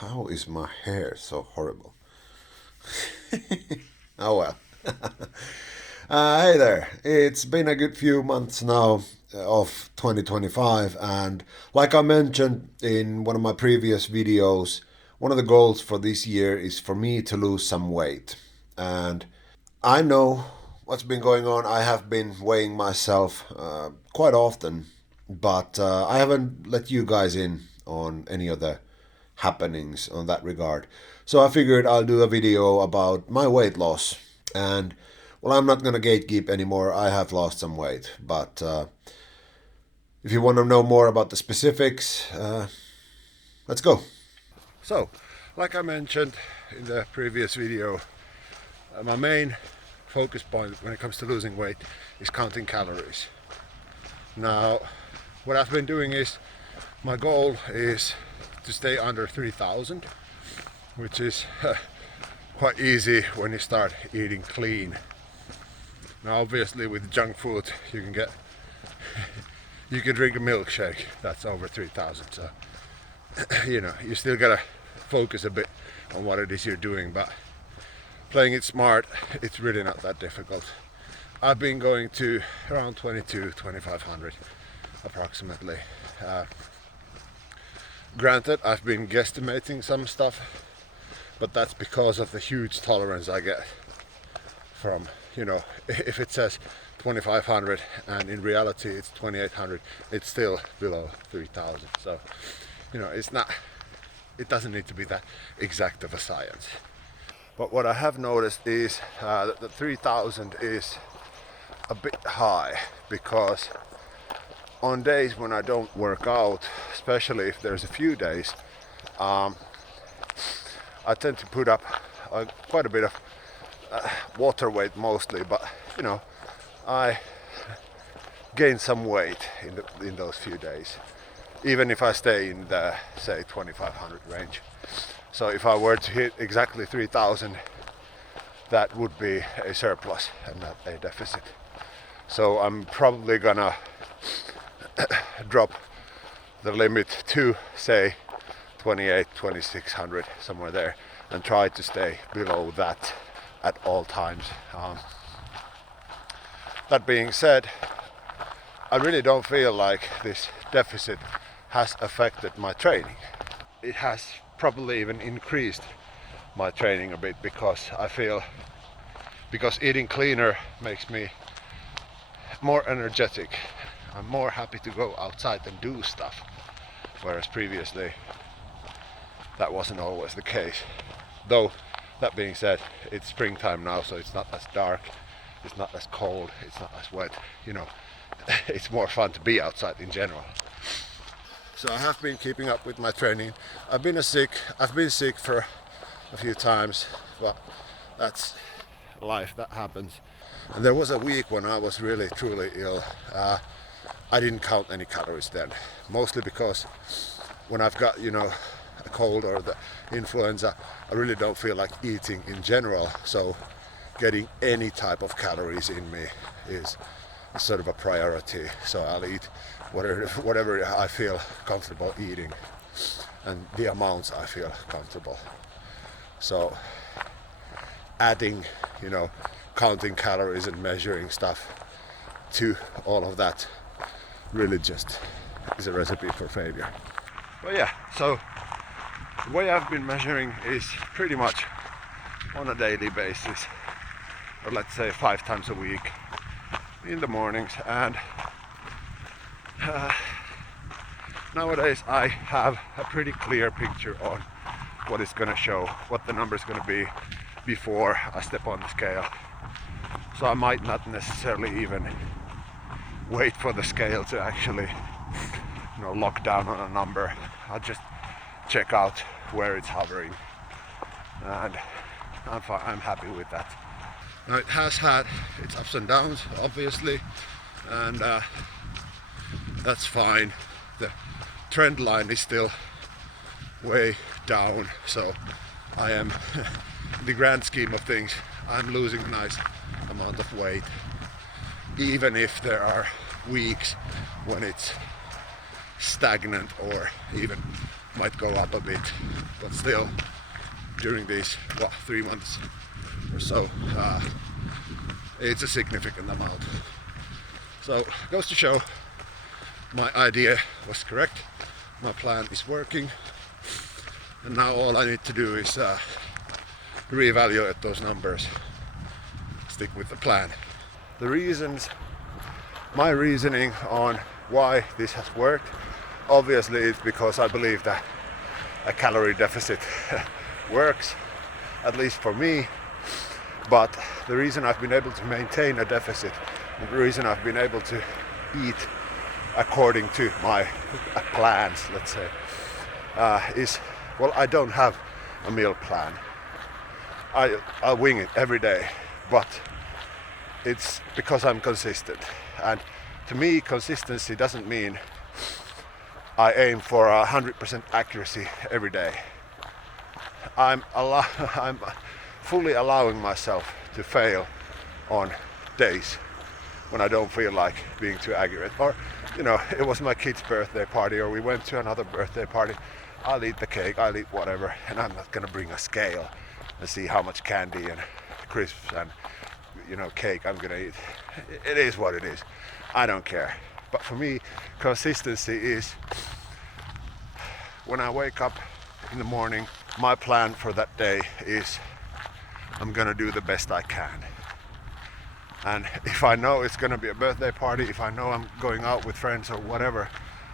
How is my hair so horrible? Oh well. Hey there. It's been a good few months now of 2025, and like I mentioned in one of my previous videos, one of the goals for this year is for me to lose some weight. And I know what's been going on. I have been weighing myself quite often, but I haven't let you guys in on any of the happenings on that regard. So I figured I'll do a video about my weight loss. And well, I'm not gonna gatekeep anymore. I have lost some weight, but if you want to know more about the specifics, let's go. So, like I mentioned in the previous video, my main focus point when it comes to losing weight is counting calories. Now, what I've been doing is my goal is to stay under 3,000, which is quite easy when you start eating clean. Now, obviously, with junk food, you can get you can drink a milkshake that's over 3,000. So you still gotta focus a bit on what it is you're doing, but playing it smart, it's really not that difficult. I've been going to around 2,500 approximately. Granted, I've been guesstimating some stuff, but that's because of the huge tolerance I get from, if it says 2,500 and in reality it's 2,800, it's still below 3,000. So, it doesn't need to be that exact of a science. But what I have noticed is that the 3,000 is a bit high, because on days when I don't work out, especially if there's a few days, I tend to put up quite a bit of water weight mostly, but I gain some weight in those few days, even if I stay in the, say, 2,500 range. So if I were to hit exactly 3,000, that would be a surplus and not a deficit. So I'm probably gonna drop the limit to, say, 28, 2,600, somewhere there, and try to stay below that at all times. That being said, I really don't feel like this deficit has affected my training. It has probably even increased my training a bit, because eating cleaner makes me more energetic. I'm more happy to go outside and do stuff, whereas previously that wasn't always the case. Though, that being said, it's springtime now, so it's not as dark, it's not as cold, it's not as wet, it's more fun to be outside in general. So I have been keeping up with my training. I've been sick for a few times, but that's life, that happens. And there was a week when I was really truly ill. I didn't count any calories then, mostly because when I've got a cold or the influenza, I really don't feel like eating in general, so getting any type of calories in me is sort of a priority. So I'll eat whatever I feel comfortable eating, and the amounts I feel comfortable. So adding, counting calories and measuring stuff to all of that really just is a recipe for failure. But yeah, so the way I've been measuring is pretty much on a daily basis, or let's say 5 times a week in the mornings. And nowadays I have a pretty clear picture on what it's gonna show, what the number is gonna be before I step on the scale. So I might not necessarily even wait for the scale to actually lock down on a number. I'll just check out where it's hovering, and I'm happy with that. Now, it has had its ups and downs, obviously, and that's fine. The trend line is still way down, so I am in the grand scheme of things, I'm losing a nice amount of weight, even if there are weeks when it's stagnant or even might go up a bit. but still, during these 3 months or so, it's a significant amount. So goes to show my idea was correct, my plan is working, and now all I need to do is reevaluate those numbers, stick with the plan. The reasons, my reasoning on why this has worked, obviously it's because I believe that a calorie deficit works, at least for me. But the reason I've been able to maintain a deficit, the reason I've been able to eat according to my plans, let's say, is, well, I don't have a meal plan. I wing it every day, but it's because I'm consistent. And to me, consistency doesn't mean I aim for 100% accuracy every day. I'm fully allowing myself to fail on days when I don't feel like being too accurate. Or, it was my kid's birthday party, or we went to another birthday party. I'll eat the cake, I'll eat whatever, and I'm not gonna bring a scale and see how much candy and crisps and cake I'm gonna eat. It is what it is. I don't care. But for me, consistency is when I wake up in the morning, my plan for that day is I'm gonna do the best I can. And if I know it's gonna be a birthday party, if I know I'm going out with friends or whatever,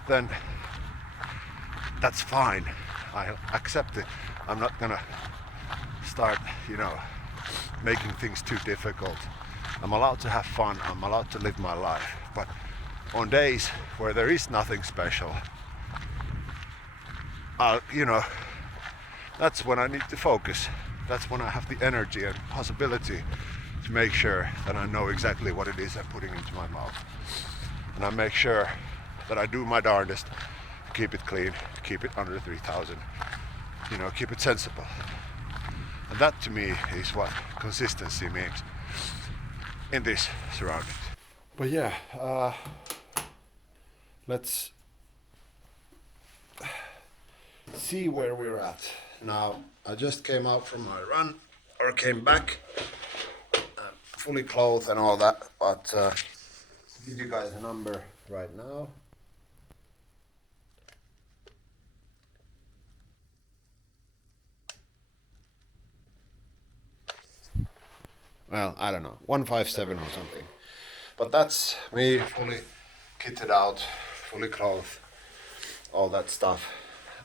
then that's fine. I accept it. I'm not gonna start, making things too difficult. I'm allowed to have fun. I'm allowed to live my life. But on days where there is nothing special, that's when I need to focus. That's when I have the energy and possibility to make sure that I know exactly what it is I'm putting into my mouth. And I make sure that I do my darndest to keep it clean, keep it under 3,000, keep it sensible. And that to me is what consistency means in this surroundings. But yeah, let's see where we're at. Now, I just came out from my run, or came back, fully clothed and all that, but I'll give you guys a number right now. Well, I don't know, 157 or something. But that's me fully kitted out, fully clothed, all that stuff.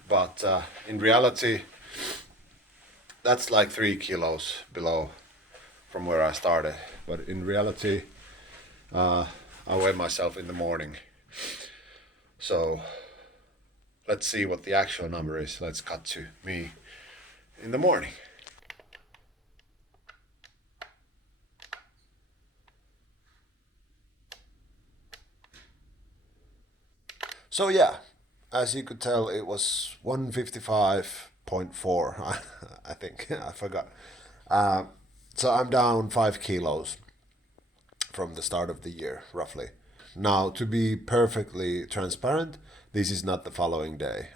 But in reality, that's like 3 kilos below from where I started. But in reality, I weigh myself in the morning. So let's see what the actual number is. Let's cut to me in the morning. So yeah, as you could tell, it was 155.4, I think, I forgot. So I'm down 5 kilos from the start of the year, roughly. Now, to be perfectly transparent, this is not the following day.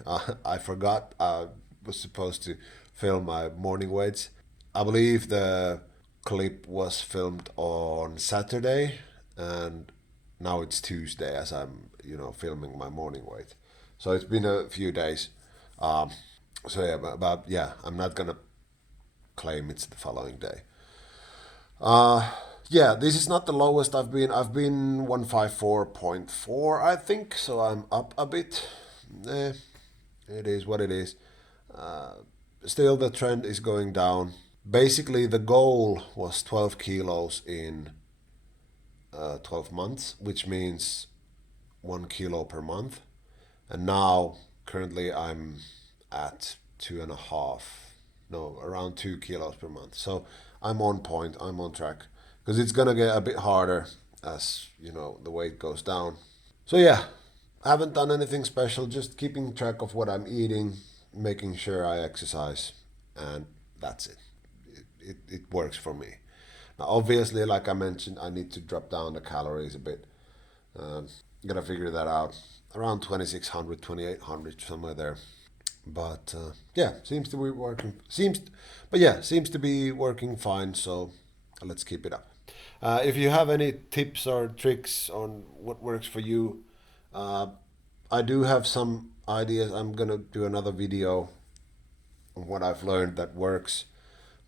I forgot I was supposed to film my morning weights. I believe the clip was filmed on Saturday, and now it's Tuesday as I'm, filming my morning weight. So it's been a few days. So yeah, but yeah, I'm not gonna claim it's the following day. Yeah, this is not the lowest I've been. I've been 154.4, I think, so I'm up a bit. It is what it is. Still, the trend is going down. Basically, the goal was 12 kilos in 12 months, which means 1 kilo per month. And now, currently, I'm at 2.5, no, around 2 kilos per month. So I'm on point, I'm on track. Because it's gonna get a bit harder as, the weight goes down. So yeah, I haven't done anything special, just keeping track of what I'm eating, making sure I exercise, and that's it. It works for me. Now, obviously, like I mentioned, I need to drop down the calories a bit. Gotta figure that out. Around 2,600, 2,800, somewhere there. But yeah, seems to be working. Seems to be working fine. So let's keep it up. If you have any tips or tricks on what works for you, uh, I do have some ideas. I'm gonna do another video on what I've learned that works.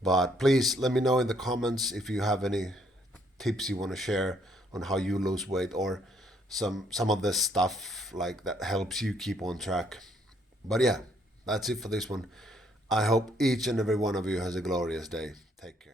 But please let me know in the comments if you have any tips you want to share on how you lose weight, or some of this stuff like that helps you keep on track. But yeah, that's it for this one. I hope each and every one of you has a glorious day. Take care.